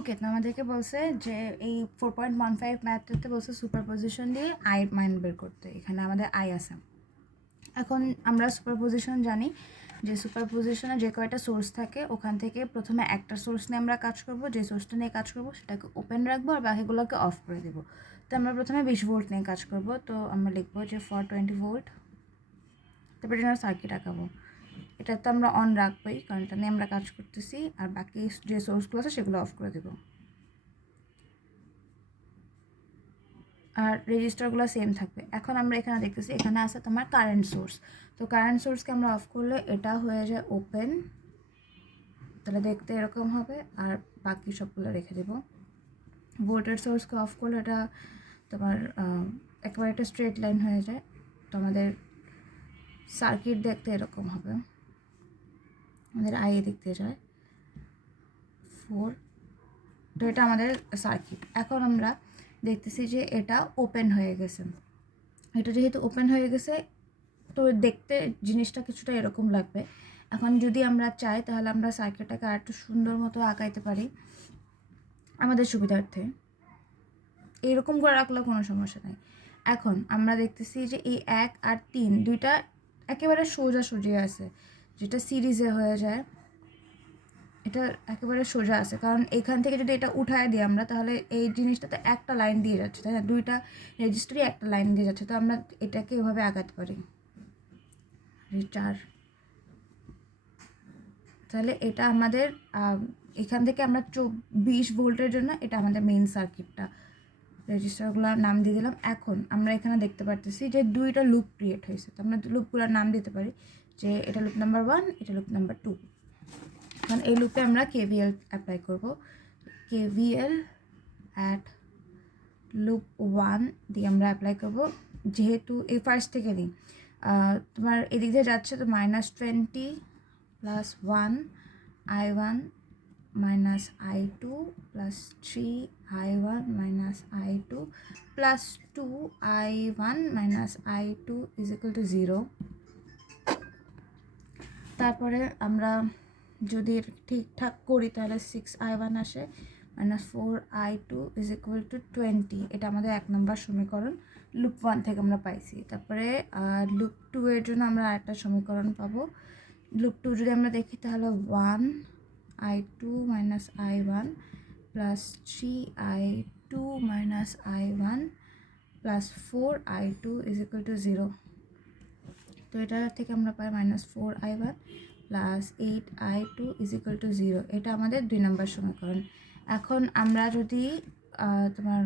ওকে, তো আমাদেরকে বলছে যে এই 4.15 ম্যাথ করতে বলছে সুপারপজিশন দিয়ে আই মান বের করতে। এখানে আমাদের আই আছে। এখন আমরা সুপারপজিশন জানি যে সুপারপজিশনে যে কয়টা সোর্স থাকে ওখান থেকে প্রথমে একটা সোর্স নিয়ে আমরা কাজ করব, যে সোর্সটা নিয়ে কাজ করব সেটাকে ওপেন রাখবো আর বাকিগুলোকে অফ করে দেবো। তো আমরা প্রথমে 20 ভোল্ট নিয়ে কাজ করব, তো আমরা লিখবো যে ফর 20 ভোল্ট, তারপরে এটা সার্কিট আঁকাবো। এটা তো আমরা অন রাখবোই কারণ এটা নিয়ে আমরা কাজ করতেছি, আর বাকি যে সোর্সগুলো আছে সেগুলো অফ করে দেবো। আর রেজিস্টারগুলো সেম থাকবে। এখন আমরা এখানে দেখতেছি এখানে আছে তোমার কারেন্ট সোর্স, তো কারেন্ট সোর্সকে আমরা অফ করলে এটা হয়ে যায় ওপেন, তাহলে দেখতে এরকম হবে, আর বাকি সবগুলো রেখে দেবো। ভোল্টেজ সোর্সকে অফ করলে এটা তোমার একেবারে একটা স্ট্রেট লাইন হয়ে যায়, তো আমাদের সার্কিট দেখতে এরকম হবে। আমাদের আই এদিক দিয়ে যায় 4, তো এটা আমাদের সার্কিট। এখন আমরা দেখতেছি যে এটা ওপেন হয়ে গেছে। এটা যেহেতু ওপেন হয়ে গেছে তো দেখতে জিনিসটা কিছুটা এরকম লাগবে। এখন যদি আমরা চাই তাহলে আমরা সার্কিটটাকে আর একটু সুন্দর মতো আঁকাইতে পারি আমাদের সুবিধার্থে। এরকম করে রাখলে কোনো সমস্যা নেই। এখন আমরা দেখতেছি যে এই 1 আর 3 দুইটা একেবারে সোজাসুজি আছে, যেটা সিরিজে হয়ে যায়। এটা একেবারে সোজা আছে, কারণ এখান থেকে যদি এটা উঠায় দিই আমরা তাহলে এই জিনিসটাতে একটা লাইন দিয়ে যাচ্ছে, তাই না? দুইটা রেজিস্টারই একটা লাইন দিয়ে যাচ্ছে, তো আমরা এটাকে এভাবে আগাতে পারি 4। তাহলে এটা আমাদের এখান থেকে আমরা 20 ভোল্টের জন্য এটা আমাদের মেইন সার্কিটটা, রেজিস্টারগুলোর নাম দিয়ে দিলাম। এখন আমরা এখানে দেখতে পারতেছি যে দুইটা লুপ ক্রিয়েট হয়েছে, তো আমরা লুপগুলোর নাম দিতে পারি যে এটা লুপ নাম্বার 1, এটা লুপ নাম্বার 2। এখন এই লুপে আমরা কেভিএল অ্যাপ্লাই করব। কেভিএল অ্যাট লুপ 1 দিয়ে আমরা অ্যাপ্লাই করব, যেহেতু এই ফার্স্ট থেকে দিই তোমার এদিক দিয়ে যাচ্ছে, তো -20 plus 1 I1 minus I2 plus 3 I1 minus I2 plus 2 I1 minus I2 is equal to 0। তারপরে আমরা যদি ঠিকঠাক করি তাহলে 6 I1 আসে minus 4 I2 is equal to 20। এটা আমাদের 1 নম্বর সমীকরণ লুপ 1 থেকে আমরা পাইছি। তারপরে লুপ 2 এর জন্য আমরা আরেকটা সমীকরণ পাবো। লুপ 2 যদি আমরা দেখি তাহলে 1 I2 minus I1 plus 3 I2 minus I1 plus 4 I2 is equal to 0। তো এটা থেকে আমরা পাই -4 I1 plus 8 I2 is equal to 0। এটা আমাদের 2 নম্বর সমীকরণ। এখন আমরা যদি তোমার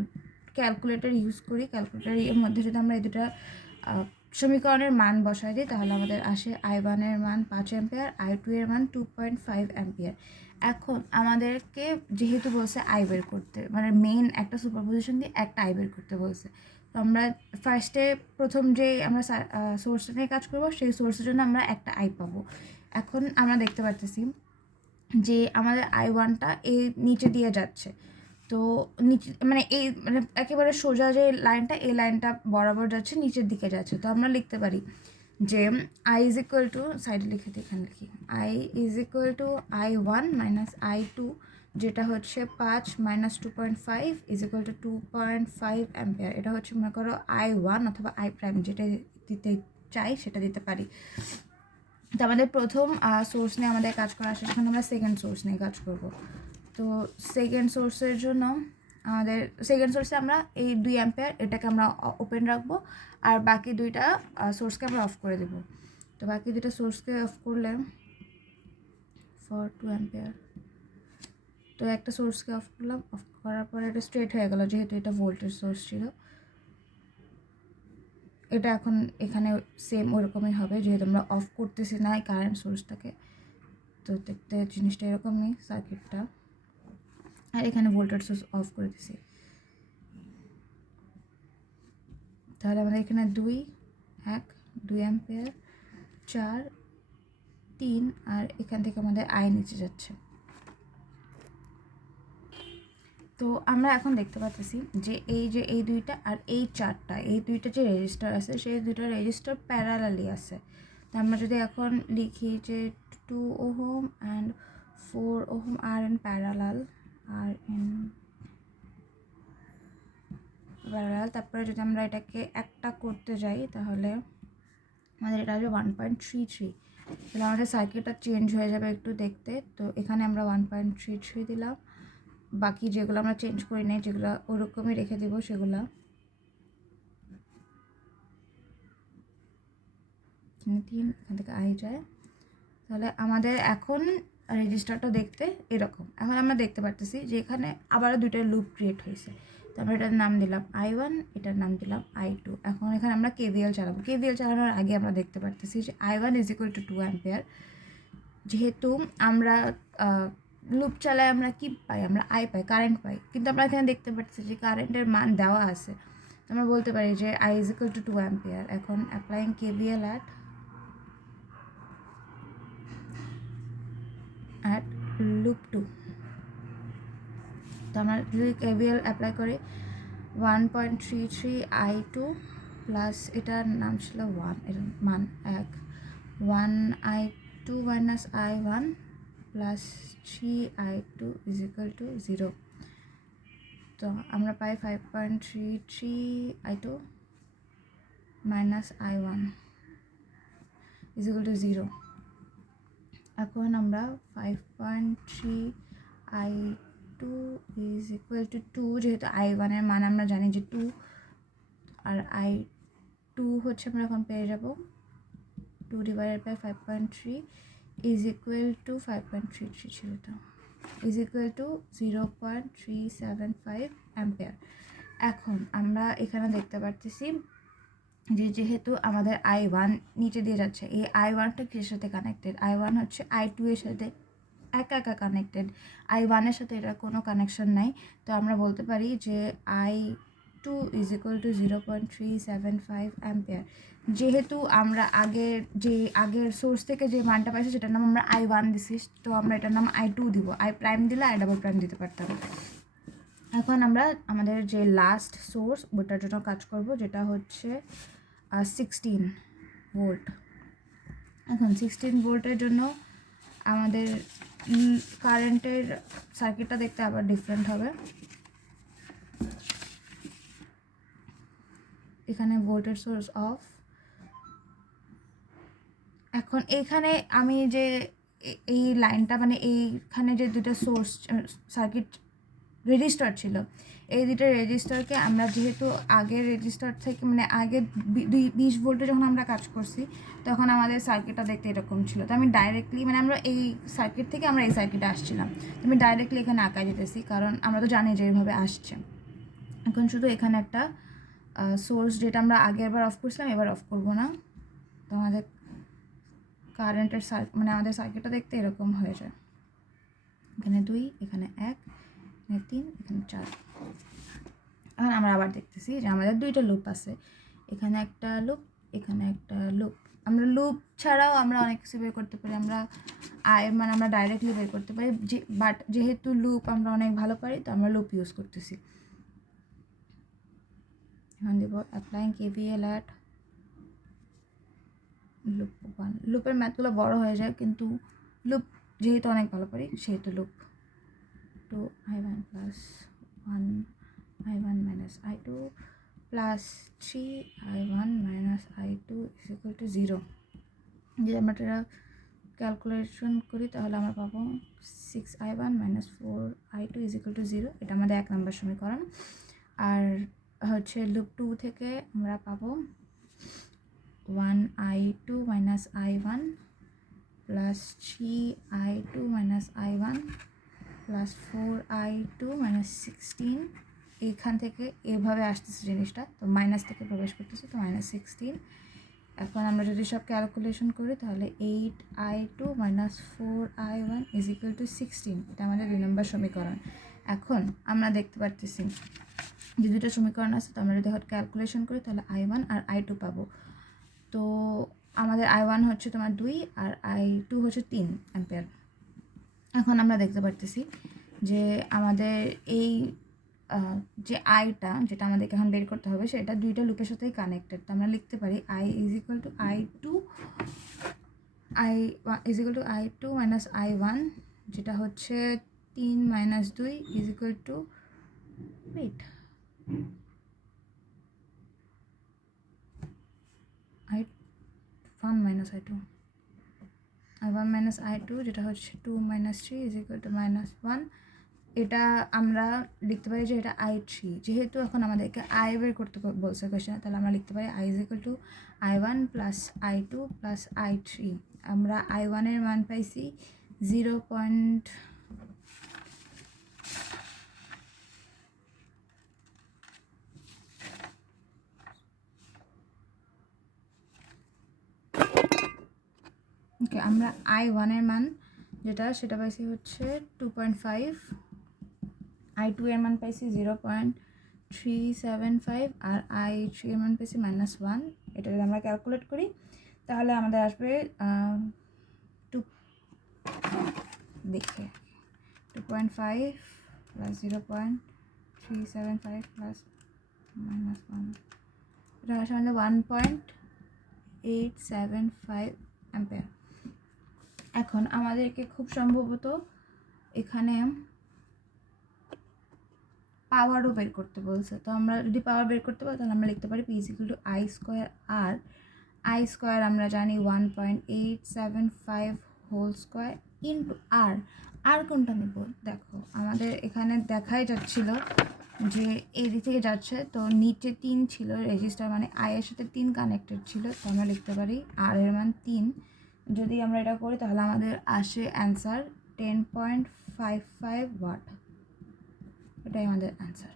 ক্যালকুলেটর ইউজ করি, ক্যালকুলেটরের মধ্যে যদি আমরা এই দুটা সমীকরণের মান বসাই দিই তাহলে আমাদের আসে I1 এর মান 5 অ্যাম্পিয়ার, I2 এর মান 2.5 অ্যাম্পিয়ার। এখন আমাদেরকে যেহেতু বলছে আই বের করতে, মানে মেইন একটা সুপারপজিশন দিয়ে একটা আই বের করতে বলছে, তো আমরা ফার্স্টে প্রথম যে আমরা সোর্সটা নিয়ে কাজ করবো সেই সোর্সের জন্য আমরা একটা আই পাবো। এখন আমরা দেখতে পাচ্ছি যে আমাদের I1টা এই নিচে দিয়ে যাচ্ছে, তো নিচে মানে এই মানে একেবারে সোজা যে লাইনটা, এই লাইনটা বরাবর যাচ্ছে, নিচের দিকে যাচ্ছে। তো আমরা লিখতে পারি যে I ইজ ইকুয়াল টু, সাইডে লিখে দিই, এখানে লিখি I is equal to I1 minus I2, যেটা হচ্ছে 5 minus 2.5 is equal to 2.5 ampere. এটা হচ্ছে মনে করো I1 অথবা I প্রাইম, যেটা দিতে চাই সেটা দিতে পারি। তো আমাদের প্রথম সোর্স নিয়ে আমাদের কাজ করা আসে, এখন আমরা সেকেন্ড সোর্স নিয়ে কাজ করব। তো সেকেন্ড সোর্সের জন্য আমাদের সেকেন্ড সোর্সে আমরা এই 2 অ্যাম্পিয়ার এটাকে আমরা ওপেন রাখবো, আর বাকি দুইটা সোর্সকে আমরা অফ করে দেব। তো বাকি দুইটা সোর্সকে অফ করলে ফর 2 অ্যাম্পিয়ার, তো একটা সোর্সকে অফ করলাম, অফ করার পরে এটা স্ট্রেট হয়ে গেল যেহেতু এটা ভোল্টেজ সোর্স ছিল। এটা এখন এখানে সেম ওরকমই হবে যেহেতু আমরা অফ করতেছি না এই কারেন্ট সোর্সটাকে, তো দেখতে জিনিসটা এরকমই সার্কিটটা। আর এখানে ভোল্টেজ সোর্স অফ করে দিছি, তাহলে আমাদের এখানে 2 অ্যাম্পিয়ার, 4, 3, আর এখান থেকে আমাদের আই নিচে যাচ্ছে। তো আমরা এখন দেখতে পাচ্ছি যে এই দুইটা আর এই 4টা, এই দুইটা যে রেজিস্টার আছে সেই দুইটা রেজিস্টার প্যারালালি আছে। তো আমরা যদি এখন লিখি যে 2 ohm and 4 ohm are in parallel, are in ampere. তারপরে যদি আমরা এটাকে একটা করতে যাই তাহলে আমাদের এটা আসবে 1.33। তাহলে আমাদের সার্কিটটা চেঞ্জ হয়ে যাবে একটু দেখতে। তো এখানে আমরা 1.33 দিলাম, বাকি যেগুলো আমরা চেঞ্জ করি নাই, যেগুলো ওরকমই রেখে দেবো সেগুলো। তিন, এখান থেকে আই যায়। তাহলে আমাদের এখন রেজিস্টারটা দেখতে এরকম। এখন আমরা দেখতে পারতেছি যে এখানে আবারও দুটো লুপ ক্রিয়েট হয়েছে। তো আমরা এটার নাম দিলাম I1, এটার নাম দিলাম I2। এখন এখানে আমরা KVL চালাবো। KVL চালানোর আগে আমরা দেখতে পারতেছি যে I1 = 2 অ্যাম্পিয়ার। যেহেতু আমরা লুপ চালায় আমরা কি পাই, আমরা আই পাই, কারেন্ট পাই, কিন্তু আমরা এখানে দেখতে পাচ্ছি যে কারেন্টের মান দেওয়া আছে। তো আমরা বলতে পারি যে I = 2 অ্যাম্পিয়ার। এখন অ্যাপ্লাইং KVL at loop 2। তো আমরা যদি KVL অ্যাপ্লাই করি 1.33 I2 প্লাস এটার নাম ছিল 1, এর মান 1, 1 I2 minus I1 plus 3 I2 = 0। তো আমরা পাই 5.33 I2 মাইনাস I1 = 0। এখন আমরা 5.3 I2 = 2, যেহেতু I1 এর মান আমরা জানি যে 2, আর I2 হচ্ছে আমরা এখন পেয়ে যাব 2 / 5.3 = 5.33 ছিল তো =0.375 অ্যাম্পিয়ার। এখন আমরা এখানে দেখতে পারতেছি যে যেহেতু আমাদের I1 নিচে দিয়ে যাচ্ছে, এই I1টা কিসের সাথে কানেক্টেড? I1 হচ্ছে I2 এর সাথে একা কানেক্টেড, I1 এর সাথে এটার কোনো কানেকশন নাই। তো আমরা বলতে পারি যে I2 = 0.375 অ্যাম্পিয়ার। যেহেতু আমরা আগের সোর্স থেকে যে মানটা পাইছি সেটার নাম আমরা I1 দিছি, তো আমরা এটার নাম I2 দিব। I প্রাইম দিলে I ডাবল প্রাইম দিতে পারতাম। এখন আমরা আমাদের যে লাস্ট সোর্স ওটার জন্য কাজ করব, যেটা হচ্ছে 16 ভোল্ট। এখন 16 ভোল্টের জন্য আমাদের কারেন্টের সার্কিটটা দেখতে আবার ডিফারেন্ট হবে। এখানে ভোল্টেজ সোর্স অফ। এখন এইখানে আমি যে এই লাইনটা মানে এইখানে যে দুটো সোর্স সার্কিট রেজিস্টার ছিল, এই দুটো রেজিস্টারকে আমরা যেহেতু আগের রেজিস্টার থেকে মানে আগে 20 ভোল্টে যখন আমরা কাজ করছি তখন আমাদের সার্কিটটা দেখতে এরকম ছিল। তো আমি ডাইরেক্টলি মানে আমরা এই সার্কিট থেকে আমরা এই সার্কিটে আসছিলাম, তো আমি ডাইরেক্টলি এখানে আঁকা যেতেছি, কারণ আমরা তো জানি যে এইভাবে আসছে। এখন শুধু এখানে একটা সোর্স যেটা আমরা আগের বার অফ করছিলাম এবার অফ করব না। তো আমাদের কারেন্টের মানে আমাদের সার্কিটটা দেখতে এরকম হয়ে যায়। এখানে 2, এখানে 1, এখানে 3, এখানে 4। এখন আমরা আবার দেখতেছি যে আমাদের দুইটা লুপ আছে, এখানে একটা লুপ, এখানে একটা লুপ। আমরা লুপ ছাড়াও আমরা অনেক কিছু বের করতে পারি। আমরা মানে আমরা ডাইরেক্টলি বের করতে পারি, বাট যেহেতু লুপ আমরা অনেক ভালো পারি তো আমরা লুপ ইউজ করতেছি। এখন দেব অ্যাপ্লাইং KVL at লুপ 1। লুপের ম্যাথগুলো বড় হয়ে যায়, কিন্তু লুপ যেহেতু অনেক ভালো পারি সেহেতু loop 2 I1 plus 1 I1 minus I2 plus 3 I1 minus I2 = 0। যদি আমরা এটা ক্যালকুলেশন করি তাহলে আমরা পাবো 6 I1 minus 4 I2 = 0। এটা আমাদের 1 নম্বর সমীকরণ। আর হচ্ছে লুপ 2 থেকে আমরা পাবো 1 I2 minus I1 plus 3 I2 minus I1 plus 4 I2 minus 16। এইখান থেকে এভাবে আসতেছে জিনিসটা, তো মাইনাস থেকে প্রবেশ করতেছে, তো -16। এখন আমরা যদি সব ক্যালকুলেশন করি তাহলে 8 I2 minus 4 I1 = 16। এটা আমাদের 2 নম্বর সমীকরণ। এখন আমরা দেখতে পারতেছি যে দুটো সমীকরণ আছে, তো আমরা যদি ক্যালকুলেশন করি তাহলে I1 আর I2 পাবো। তো আমাদের I1 হচ্ছে তোমার 2 আর I2 হচ্ছে 3 অ্যাম্পিয়ার। এখন আমরা দেখতে পারতেছি যে আমাদের এই যে আইটা যেটা আমাদেরকে এখন বের করতে হবে সেটা দুইটা লুপের সাথেই কানেক্টেড। তো আমরা লিখতে পারি I = I2 minus I1, যেটা হচ্ছে 3 - 2 = 8। I1 minus I2, I1 minus I2 যেটা হচ্ছে 2 minus 3 is equal to minus 1। এটা আমরা লিখতে পারি যে এটা I3, যেহেতু এখন আমাদেরকে I বের করতে বলছে কোয়েশ্চেনে, তাহলে আমরা লিখতে পারি I is equal to I1 plus I2 plus I3। আমরা I1 এর মান পাইছি 0. ওকে, আমরা I1 এর মান যেটা সেটা পাইছি হচ্ছে 2.5, I2 এর মান পাইছি 0.375, আর I3 এর মান পাইছি -1। এটা যদি আমরা ক্যালকুলেট করি তাহলে আমাদের আসবে 2.5 প্লাস 0.375 প্লাস -1, এটা আসলে 1.875 অ্যাম্পিয়ার। এখন আমাদেরকে খুব সম্ভবত এখানে পাওয়ারও বের করতে বলছে, তো আমরা যদি পাওয়ার বের করতে পারি তাহলে আমরা লিখতে পারি P = I² R। I² আমরা জানি 1.875 হোল স্কোয়ার ইন্টু R। আর কোনটা নেব? দেখো আমাদের এখানে দেখাই যাচ্ছিল যে এই দিক থেকে যাচ্ছে, তো নিচে 3 ছিল রেজিস্টার, মানে I এর সাথে 3 কানেক্টেড ছিল, তো আমরা লিখতে পারি R এর মান 3। যদি আমরা এটা করি তাহলে আমাদের আসে অ্যান্সার 10.55 ওয়াট। এটাই আমাদের অ্যান্সার।